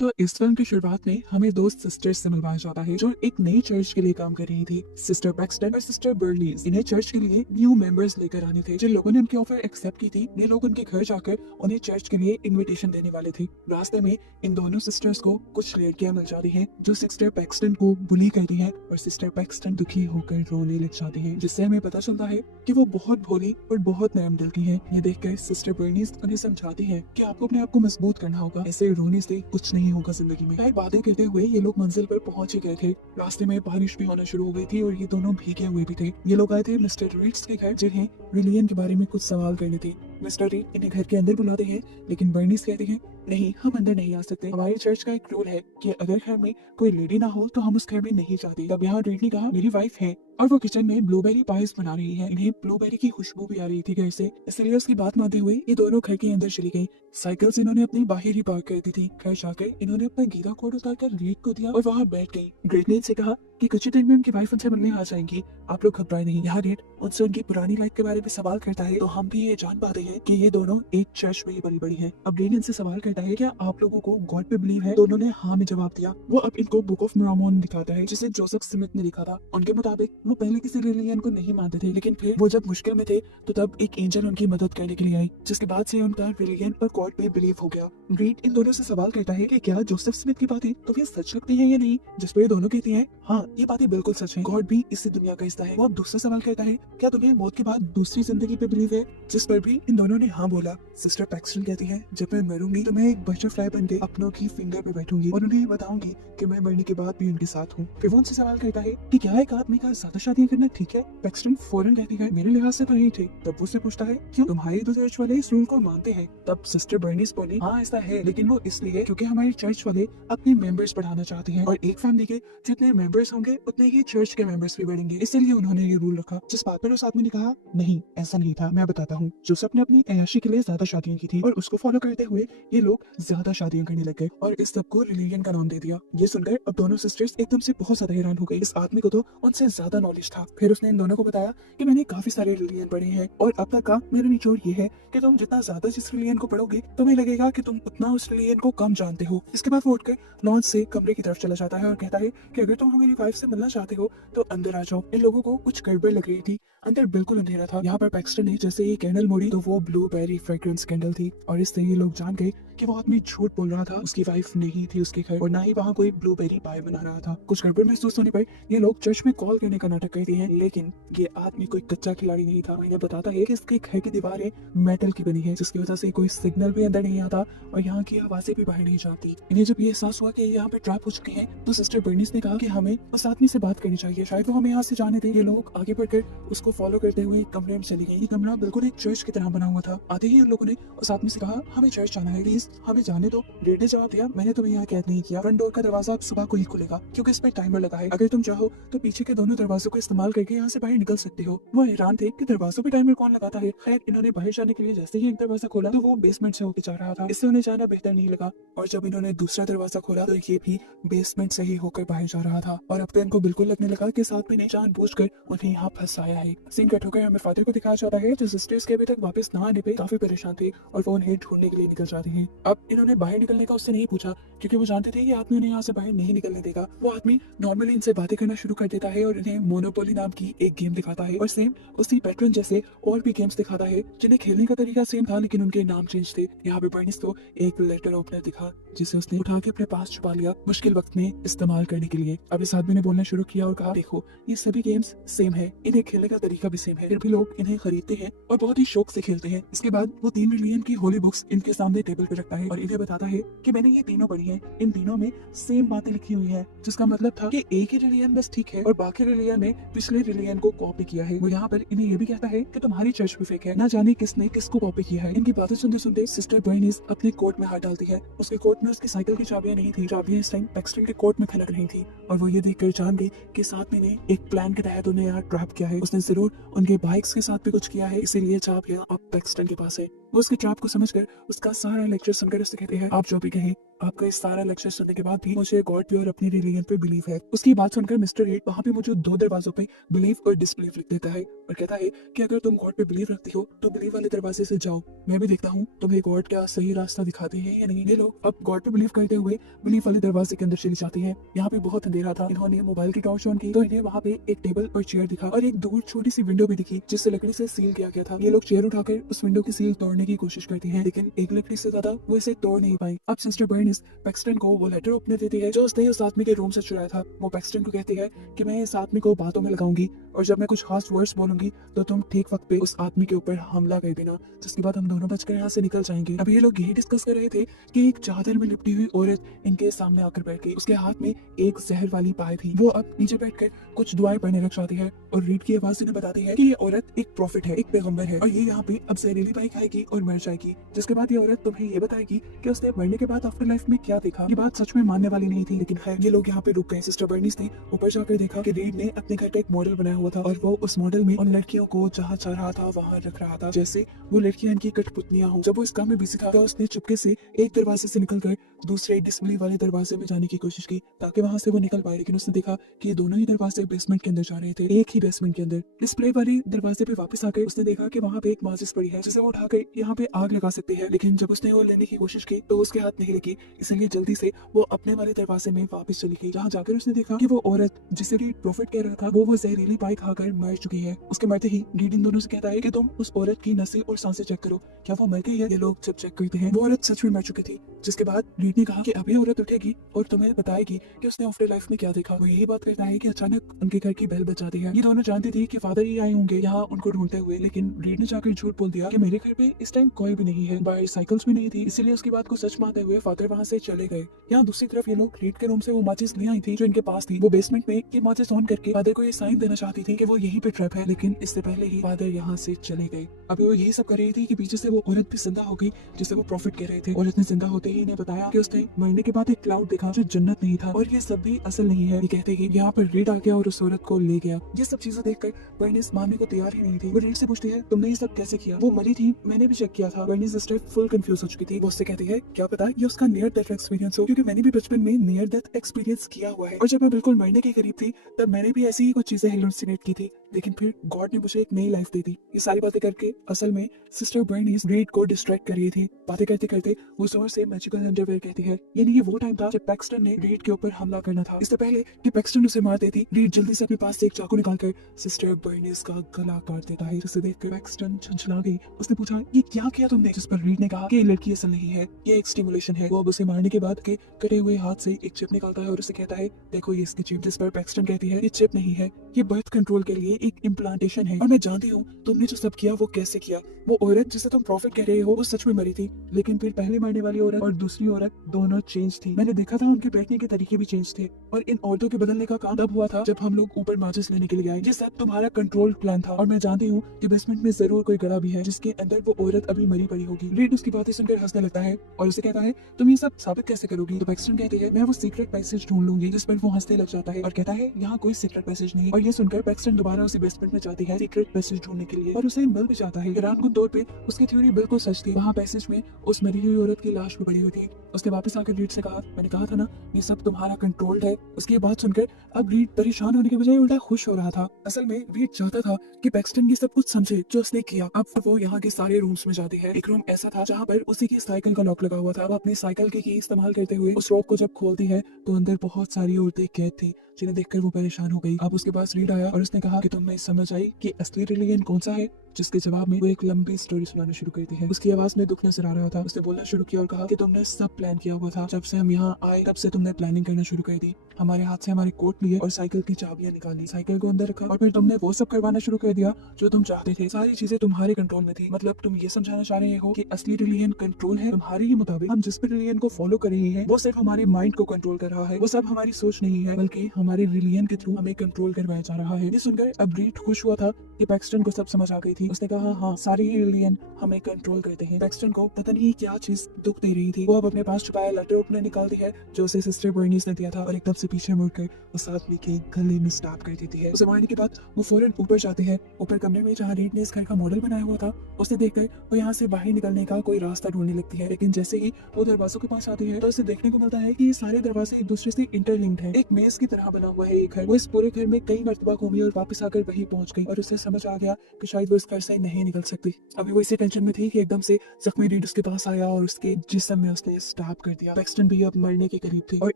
तो इस फिल्म की शुरुआत में हमें दो सिस्टर्स से मिलवाया जाता है जो एक नई चर्च के लिए काम कर रही थी। सिस्टर पैक्सटन और सिस्टर बर्लीज इन्हें चर्च के लिए न्यू मेंबर्स लेकर आने थे। जिन लोगों ने उनकी ऑफर एक्सेप्ट की थी, ये लोग उनके घर जाकर उन्हें चर्च के लिए इनविटेशन देने वाले थे। रास्ते में इन दोनों सिस्टर्स को कुछ लड़कियां मिल जाती हैं जो सिस्टर पैक्सटन को बुली करती हैं और सिस्टर पैक्सटन दुखी होकर रोने लग जाती है, जिससे हमें पता चलता है कि वो बहुत भोली और बहुत नरम दिल की हैं। ये देखकर सिस्टर बर्नीस उन्हें समझाती है कि आपको अपने आप को मजबूत करना होगा, ऐसे रोने से कुछ नहीं होगा जिंदगी में। शायद बातें करते हुए ये लोग मंजिल पर पहुंच ही गए थे। रास्ते में बारिश भी होना शुरू हो गई थी और ये दोनों भीगे हुए भी थे। ये लोग आए थे मिस्टर रीड्स के घर, जिन्हें रिलीजन के बारे में कुछ सवाल करने थे। मिस्टर रीड इन्हें घर के अंदर बुलाते हैं, लेकिन बर्नीस कहते हैं नहीं, हम अंदर नहीं आ सकते। हमारे चर्च का एक रूल है कि अगर घर में कोई लेडी ना हो तो हम उस घर में नहीं जाते। तब यहाँ रीड ने कहा मेरी वाइफ है और वो किचन में ब्लूबेरी पाइस बना रही है। इन्हें ब्लूबेरी की खुशबू भी आ रही थी घर से, इसलिए उसकी बात मानते हुए ये दोनों घर के अंदर चली गई। साइकिल्स इन्होंने अपनी बाहर ही पार्क कर दी थी। घर जाकर इन्होंने अपना गीला कोट उतारकर रीड को दिया और वहाँ बैठ गई। रीड ने इनसे कहा कि कुछ ही दिन में उनकी वाइफ उनसे मिलने आ जाएंगी, आप लोग घबराए नहीं। यहाँ रीड उनसे उनकी पुरानी लाइफ के बारे में सवाल करता है, तो हम भी ये जान पाते हैं कि ये दोनों एक चर्च में ही बड़ी बड़ी हैं। अब रीड इनसे सवाल करता है क्या आप लोगों को गॉड पे बिलीव है? दोनों ने हाँ में जवाब दिया। वो अब इनको बुक ऑफ मोर्मन दिखाता है, जिसे जोसेफ स्मिथ ने लिखा था। उनके मुताबिक वो पहले किसी रिलीजन को नहीं मानते थे, लेकिन फिर वो जब मुश्किल में थे तो तब एक एंजल उनकी मदद करने के लिए आई, जिसके बाद से उनका रिलीजन और गॉड पे बिलीव हो गया। रीड इन दोनों से सवाल करता है कि क्या जोसेफ स्मिथ की बातें तो ये सच लगती है या नहीं, जिस पर ये दोनों कहती हैं हाँ, ये बातें बिल्कुल सच है, गॉड भी इसी दुनिया का हिस्सा है। वो अब दूसरा सवाल करता है क्या तुम्हें मौत के बाद दूसरी जिंदगी पे बिलीव है, जिस पर भी इन दोनों ने हाँ बोला। सिस्टर पैक्सटन कहती है जब मैं मरूंगी तो मैं एक बटरफ्लाई बन के अपनों की फिंगर पे बैठूंगी और उन्हें बताऊंगी कि मैं मरने के बाद भी उनके साथ हूँ। फिर वो उनसे सवाल करता है कि क्या एक आदमी का ज्यादा शादियां करना ठीक है? पैक्सटन फौरन कहती है मेरे लिहाज से तो नहीं ठीक। तब वो उससे पूछता है क्यों, तुम्हारे तो चर्च वाले इस रूल को मानते हैं? तब सिस्टर बर्नीस बोली हाँ ऐसा है, लेकिन वो इसलिए क्योंकि हमारे चर्च वाले अपने मेंबर्स बढ़ाना चाहते हैं और एक फैमिली के जितने मेंबर्स होंगे उतने ही चर्च के मेंबर्स भी बढ़ेंगे, इसलिए उन्होंने ये रूल रखा। जिस बात पर उस आदमी ने कहा नहीं ऐसा नहीं था, मैं बताता हूँ। जोसेफ ने अपनी ऐयाशी के लिए ज्यादा शादियां की थी और उसको फॉलो करते हुए ये लोग ज्यादा शादियां करने लग गए और इस सब को रिलीजन का नाम दे दिया। ये सुनकर अब दोनों सिस्टर्स एकदम से बहुत ज्यादा हैरान हो गई। इस आदमी को तो उनसे ज्यादा नॉलेज था। फिर उसने इन दोनों को बताया कि मैंने काफी सारे रिलीजन पढ़े हैं और अब तक का मेरा निचोड़ ये है कि तुम जितना ज्यादा जिस रिलीजन को पढ़ोगे तुम्हें लगेगा कि तुम उतना उस रिलीजन को कम जानते हो। इसके बाद वो उठकर लॉन्च से कमरे की तरफ चला जाता है और कहता है कि अगर तुम मेरी वाइफ से मिलना चाहते हो तो अंदर आ जाओ। इन लोगों को कुछ गड़बड़ लग रही थी, अंदर बिल्कुल अंधेरा था। यहाँ पर पैक्सटन ने जैसे ही कैंडल मोड़ी तो वो ब्लूबेरी फ्रेग्रेंस कैंडल थी और इससे ये लोग जान गए कि वो आदमी झूठ बोल रहा था। उसकी वाइफ नहीं थी उसके घर और ना ही वहाँ कोई ब्लूबेरी पाई बना रहा था। कुछ गड़बड़ महसूस होने पर ये लोग चर्च में कॉल करने का नाटक करते हैं, लेकिन ये आदमी कोई कच्चा खिलाड़ी नहीं था। इन्हें बताता है कि इसके घर की दीवारें मेटल की बनी है, जिसकी वजह से कोई सिग्नल भी अंदर नहीं आता और यहाँ की आवाजें भी बाहर नहीं जाती। इन्हें जब ये एहसास हुआ कि यहाँ पे ट्रैप हो चुके हैं तो सिस्टर बर्नीस ने कहा कि हमें उस आदमी से बात करनी चाहिए, शायद वो हमें यहाँ से जाने दे। ये लोग आगे बढ़कर उसको फॉलो करते हुए कमरे में चली गई। ये कमरा बिल्कुल एक चर्च की तरह बना हुआ था। आते ही उन लोगों ने उस आदमी से कहा हमें चर्च जाना है, प्लीज हमें जाने दो। रीड ने जवाब दिया मैंने तुम्हें यहाँ कैद नहीं किया, फ्रंट डोर का दरवाजा सुबह को ही खुलेगा क्योंकि इस पे टाइमर लगा है। अगर तुम चाहो तो पीछे के दोनों दरवाजों को इस्तेमाल करके यहाँ से बाहर निकल सकते हो। वो हैरान थे कि दरवाजों पे टाइमर कौन लगाता है। खैर इन्होंने बाहर जाने के लिए जैसे ही एक दरवाजा खोला तो वो बेसमेंट से होकर जा रहा था, इससे उन्हें जाना बेहतर नहीं लगा। और जब इन्होंने दूसरा दरवाजा खोला तो ये भी बेसमेंट से ही होकर बाहर जा रहा था और अब तो इनको बिल्कुल लगने लगा कि इस आदमी ने जानबूझकर उन्हें यहाँ फंसाया है। सीन कट होकर हमें फादर को दिखाया जाता है जो सिस्टर्स के अभी तक वापस ना आने पे काफी परेशान थे और वो उन्हें ढूंढने के लिए निकल जाते हैं। अब इन्होंने बाहर निकलने का उससे नहीं पूछा क्योंकि वो जानते थे कि आदमी उन्हें यहाँ से बाहर नहीं निकलने देगा। वो आदमी नॉर्मली इनसे बातें करना शुरू कर देता है और इन्हें मोनोपोली नाम की एक गेम दिखाता है और सेम उसी पैटर्न जैसे और भी गेम्स दिखाता है जिन्हें खेलने का तरीका सेम था लेकिन उनके नाम चेंज थे। यहाँ पे बर्नीस को एक लेटर ओपनर दिखा जिसे उसने उठा के अपने पास छुपा लिया मुश्किल वक्त में इस्तेमाल करने के लिए। अब इस आदमी ने बोलना शुरू किया और कहा देखो ये सभी गेम्स सेम है, इन्हें खेलने का तरीका भी सेम है, फिर भी लोग इन्हें खरीदते हैं और बहुत ही शौक से खेलते हैं। इसके बाद वो 3 मिलियन की होली बुक्स इनके सामने टेबल पे रखता है और इन्हें बताता है कि मैंने ये तीनों पढ़ी हैं, इन तीनों में सेम बातें लिखी हुई हैं, जिसका मतलब था कि एक ही रिलीजन बस ठीक है और बाकी रिलीजन ने पिछले रिलीजन को कॉपी किया है। वो यहाँ पर इन्हें ये भी कहता है कि तुम्हारी चर्च भी फेक है, ना जाने किसने किसको कॉपी किया है। इनकी बातें सुनते सुनते सिस्टर बर्नीस अपने कोट में हाथ डालती है। उसके कोट में उसकी साइकिल की चाबियां नहीं थी, चाबियां इस टाइम पैक्सटन के कोट में खनक रही थी और वो ये देखकर जान गई कि इस आदमी ने एक प्लान के तहत उन्हें यहाँ ट्रैप किया है। उसने जरूर उनके बाइक्स के साथ भी कुछ किया है, इसीलिए चाबियां अब पैक्सटन के पास है। वो उसके ट्रैप को समझकर उसका सारा लेक्चर सुनकर उससे कहते हैं, आप जो भी कहें, आपका इस सारा लेक्चर सुनने के बाद भी मुझे गॉड पे और अपनी रिलीजन पे बिलीव है। उसकी बात सुनकर मिस्टर रीड वहाँ पे मुझे 2 दरवाजों पे बिलीव और डिसबिलीव लिख देता है और कहता है कि अगर तुम गॉड पे बिलीव रखती हो तो बिलीव वाले दरवाजे से जाओ, मैं भी देखता हूँ तुम्हें गॉड क्या सही रास्ता दिखाते हैं या नहीं। ये लोग अब गॉड पे बिलीव करते हुए बिलीव वाले दरवाजे के अंदर चली जाती है। यहाँ पे बहुत अंधेरा था, इन्होंने मोबाइल की टॉर्च ऑन की तो इन्हें वहाँ पे एक टेबल और चेयर दिखा और एक दूर छोटी सी विंडो भी दिखी जिससे लकड़ी से सील किया गया था। ये लोग चेयर उठाकर उस विंडो की सील तोड़ने की कोशिश करते हैं, लेकिन एक लकड़ी से ज्यादा वो इसे तोड़ नहीं पाई। अब सिस्टर बर्निस पैक्सटन को वो लेटर ओपनर देती है जो उसने उस आदमी के रूम से चुराया था। वो पैक्सटन को कहती है कि मैं इस आदमी को बातों में लगाऊंगी और जब मैं कुछ खास वर्ड्स बोलूंगी तो तुम ठीक वक्त पे उस आदमी के ऊपर हमला कर देना, जिसके बाद हम दोनों बचकर यहाँ से निकल जाएंगे। अभी ये लोग यही डिस्कस कर रहे थे कि एक चादर में लिपटी हुई औरत इनके सामने आकर बैठ गई। उसके हाथ में एक जहर वाली पाई थी। वो अब नीचे बैठकर कुछ दुआएं पढ़ने लग जाती है और रीड की आवाज इन्हें बताती है कि ये औरत एक प्रॉफिट है, एक पैगंबर है और ये यहाँ पे अब जहरीली पाई खाएगी और मर जाएगी। जिसके बाद ये औरत तुम्हें ये बताएगी कि उसने मरने के बाद आफ्टर लाइफ में क्या देखा। ये बात सच में मानने वाली नहीं थी, लेकिन है ये लोग यहाँ पे रुक गए। सिस्टर बर्निस ने ऊपर जाकर देखा कि रीड ने अपने घर का एक मॉडल बनाया हुआ था और वो उस मॉडल में उन लड़कियों को जहाँ चाह रहा था वहाँ रख रहा था, जैसे वो लड़कियां इनकी कठपुतलियां हों। जब वो इस काम में बिजी था तो उसने चुपके से एक दरवाजे से निकलकर दूसरे डिस्बिलीव वाले दरवाजे में जाने की कोशिश की ताकि वहां से वो निकल पाए, लेकिन उसने देखा कि दोनों ही दरवाजे बेसमेंट के अंदर जा रहे थे, एक ही बेसमेंट के अंदर। डिस्प्ले वाले दरवाजे पे वापस आकर उसने देखा कि वहाँ पे एक माचिस पड़ी है जिसे वो उठाकर यहाँ पे आग लगा सकते हैं, लेकिन जब उसने वो लेने की कोशिश की तो उसके हाथ नहीं लगी, इसलिए जल्दी से वो अपने वाले दरवाजे में वापस चली गई। जहाँ जाकर उसने देखा कि वो औरत जिसे रीड प्रॉफिट कह रहा था वो जहरीली पाई खाकर मर चुकी है। उसके मरते ही रीड इन दोनों से कहता है कि तुम उस औरत की नसें और सांसें चेक करो, क्या वो मर गई है। ये लोग जब चेक करते हैं वो औरत सच में मर चुकी थी। जिसके बाद रीड ने कहा कि अब ये औरत उठेगी और तुम्हें बताएगी कि उसने आफ्टर लाइफ में क्या देखा। वो यही बात करता है कि अचानक उनके घर की बेल बजाती है। ये दोनों जानती थी कि फादर ही आए होंगे यहाँ उनको ढूंढते हुए, लेकिन रीड ने जाकर झूठ बोल दिया कि मेरे घर पे इस टाइम कोई भी नहीं है, बाहर साइकिल्स भी नहीं थी, इसीलिए उसकी बात को सच मानते हुए फादर वहाँ से चले गए। यहाँ दूसरी तरफ ये लोग रीड के रूम से वो माचिस ले आई थी जो इनके पास थी। वो बेसमेंट में ये माचिस ऑन करके फादर को ये साइन देना चाहती थी कि वो यहीं पे ट्रैप है, लेकिन इससे पहले ही फादर यहाँ से चले गए। अभी वो यही सब कर रही थी कि पीछे से वो औरत भी जिंदा हो गई जिसे वो प्रॉफिट कह रहे थे। औरत ने जिंदा होते ही इन्हें बताया कि उसने मरने के बाद एक क्लाउड देखा जो जन्नत नहीं था और ये सब भी असल नहीं है। ये कहते कि यहाँ पर रीड आ गया और उस औरत को ले गया। ये सब चीजें देखकर बर्निस मानने को तैयार ही नहीं थी। वो रीड से पूछती है तुमने ये सब कैसे किया? वो मरी थी, मैंने भी चेक किया था। बर्निस सिस्टर फुल कंफ्यूज हो चुकी थी। वो उससे कहती है क्या पता ये उसका नियर डेथ एक्सपीरियंस हो, क्योंकि मैंने भी बचपन में नियर डेथ एक्सपीरियंस किया हुआ है और जब मैं बिल्कुल मरने के करीब थी तब मैंने भी ऐसी ही कुछ चीजें हेलुसिनेट की थी, लेकिन फिर गॉड ने मुझे एक नई लाइफ दी थी। ये सारी बातें करके असल में सिस्टर बर्निस रीड को डिस्ट्रैक्ट कर रही थी। बातें करते करते वो जोर से मैजिकल अंडरवेयर कहती है। ये वो टाइम था जब पैक्सटन ने रीड के ऊपर हमला करना था। इससे पहले कि पैक्सटन उसे मार देती, रीड जल्दी से अपने पास से एक चाकू निकालकर सिस्टर बर्निस का गला काट देता है, जिसे देखकर पैक्सटन झंझला गई। उसने पूछा ये क्या किया तुमने? जिस पर रीड ने कहा कि ये लड़की असल नहीं है, ये एक स्टिमुलेशन है। वो अब उसे मारने के बाद के कटे हुए हाथ से एक चिप निकालता है और उसे कहता है देखो ये इसकी चिप। जिस पर पैक्सटन कहती है ये चिप नहीं है, ये बर्थ कंट्रोल के लिए एक इम्प्लांटेशन है और मैं जानती हूँ तुमने जो सब किया वो कैसे किया। वो औरत जिसे तुम प्रॉफिट कह रहे हो वो सच में मरी थी, लेकिन फिर पहले मरने वाली औरत और दूसरी औरत दोनों चेंज थी। मैंने देखा था उनके बैठने के तरीके भी चेंज थे और इन औरतों के बदलने का काम तब हुआ था जब हम लोग ऊपर माचिस लेने के लिए आए। ये सब तुम्हारा कंट्रोल प्लान था और मैं जानती हूँ कि बेसमेंट में जरूर कोई गड़ा भी है जिसके अंदर वो औरत अभी मरी पड़ी होगी। रीड उसकी बातें सुनकर हंसने लगता है और उसे कहता है तुम ये सब साबित कैसे करोगी? तो पैक्सटन कहती है मैं वो सीक्रेट पैसेज ढूंढ लूंगी। जिस पर वो हंसने लग जाता है और कहता है यहाँ कोई सीक्रेट पैसेज नहीं। और ये सुनकर पैक्सटन दोबारा उसे बेसमेंट में जाती है सीक्रेट पैसेज ढूंढने के लिए और उसे मिल भी जाता है। हैरानकुन तौर पे उसकी थ्योरी बिल्कुल सच थी। वहाँ पैसेज में उस मरी हुई औरत की लाश भी पड़ी हुई थी। उसने वापस आकर रीड से कहा मैंने कहा था ना ये सब तुम्हारा कंट्रोल्ड है। उसकी बात सुनकर अब रीड परेशान होने के बजाय उल्टा खुश हो रहा था। असल में रीड चाहता था कि पैक्सटन ये सब कुछ समझे जो उसने किया। अब वो यहाँ के सारे रूम्स में जाती है। एक रूम ऐसा था जहाँ पर उसी की साइकिल का लॉक लगा हुआ था। अब अपनी साइकिल की इस्तेमाल करते हुए उस लॉक को जब खोलती है तो अंदर बहुत सारी औरतें कैद थी जिन्हें देखकर वो परेशान हो गई। अब उसके पास रीड आया और उसने कहा कि तुम्हें समझ आई कि असली रिलीजन कौन सा है? जिसके जवाब में वो एक लंबी स्टोरी सुनाना शुरू करती है। उसकी आवाज में दुख नजर आ रहा था। उसने बोलना शुरू किया और कहा कि तुमने सब प्लान किया हुआ था। जब से हम यहाँ आए तब से तुमने प्लानिंग करना शुरू कर दी। हमारे हाथ से हमारे कोट लिए और साइकिल की चाबियां निकाली, साइकिल को अंदर रखा और फिर तुमने वो सब करवाना शुरू कर दिया जो तुम चाहते थे। सारी चीजें तुम्हारे कंट्रोल में थी। मतलब तुम ये समझाना चाह रहे हो कि असली रिलीजन कंट्रोल है तुम्हारे ही मुताबिक। हम जिस भी रिलीजन को फॉलो कर रहे हैं वो सिर्फ हमारे माइंड को कंट्रोल कर रहा है। वो सब हमारी सोच नहीं है बल्कि हमारे रिलीजन के थ्रू हमें कंट्रोल करवाया जा रहा है। ये सुनकर अब रीड खुश हुआ था कि पैक्सटन को सब समझ आ गई थी। उसने कहा हाँ सारे ही एलियन हमें कंट्रोल करते हैं। पैक्सटन को पता नहीं क्या चीज दुख दे रही थी। वो अब अपने पास छुपाया लेटर ओपनर निकालती है जो उसे सिस्टर बर्निस ने दिया था और एकदम से पीछे मुड़कर उस आदमी के गले में स्टैप कर देती है। उसे मारने के बाद वो फौरन ऊपर जाते हैं, ऊपर कमरे में जहाँ रीड ने इस घर का मॉडल बनाया हुआ था उसे देखकर वो यहाँ से बाहर निकलने का कोई रास्ता ढूंढने लगती है। लेकिन जैसे ही वो दरवाजों के पास आती है तो उसे देखने को मिलता है कि ये सारे दरवाजे एक दूसरे से इंटरलिंक्ड है, एक मेज की तरह बना हुआ है ये घर। वो इस पूरे घर में कई मर्तबा घूमी और वापस आकर वही पहुंच गई और उसे समझ आ गया कि शायद वो इस घर से नहीं निकल सकती। अभी वो इसी टेंशन में थी कि एकदम से जख्मी रीड उसके पास आया और उसके जिस्म में उसने स्टैब कर दिया। पैक्सटन भी अब मरने के करीब थी और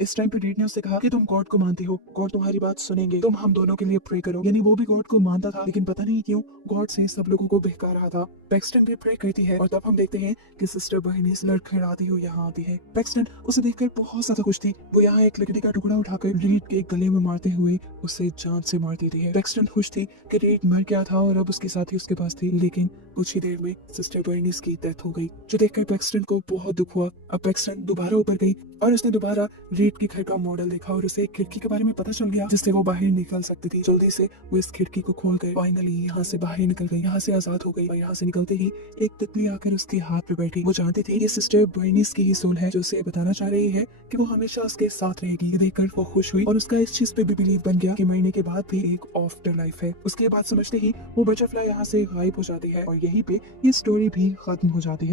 इस टाइम पे रीड ने उससे कहा कि तुम गॉड को मानती हो, गॉड तुम्हारी बात सुनेंगे, तुम हम दोनों के लिए प्रे करो। यानी वो भी गॉड को मानता था, लेकिन पता नहीं क्यों गॉड से सब लोगों को बहका रहा था। पैक्सटन भी प्रे करती है और तब हम देखते हैं कि सिस्टर बर्नीस लड़खड़ाती हुई यहाँ आती है। पैक्सटन उसे देखकर बहुत ज्यादा खुश थी। वो यहाँ एक लकड़ी का टुकड़ा उठाकर रीड के गले में मारते हुए उसे जान से मार देती है। पैक्सटन खुश थी कि रीड मर गया था और अब उसके साथी उसके पास थी, लेकिन कुछ ही देर में सिस्टर बर्नीस की डेथ हो गई, जो देखकर पैक्सटन को बहुत दुख हुआ। अब पैक्सटन दोबारा ऊपर गई और उसने दोबारा रीड के घर का मॉडल देखा और उसे एक खिड़की के बारे में पता चल गया जिससे वो बाहर निकल सकती थी। जल्दी से वो इस खिड़की को खोलकर फाइनली यहाँ से बाहर निकल गई, यहाँ से आजाद हो गई। और यहाँ से निकलते ही एक तितली आकर उसके हाथ पे बैठी। वो जानती थी ये सिस्टर बर्नीस की ही सोल है जो उसे बताना चाह रही है कि वो हमेशा उसके साथ रहेगी। ये देखकर वो खुश हुई और उसका इस चीज पे भी बिलीव बन गया कि मरने के बाद भी एक आफ्टर लाइफ है। उसके बाद समझते ही वो बटरफ्लाई यहाँ से गायब हो जाती है और यहीं पे ये स्टोरी भी खत्म हो जाती है।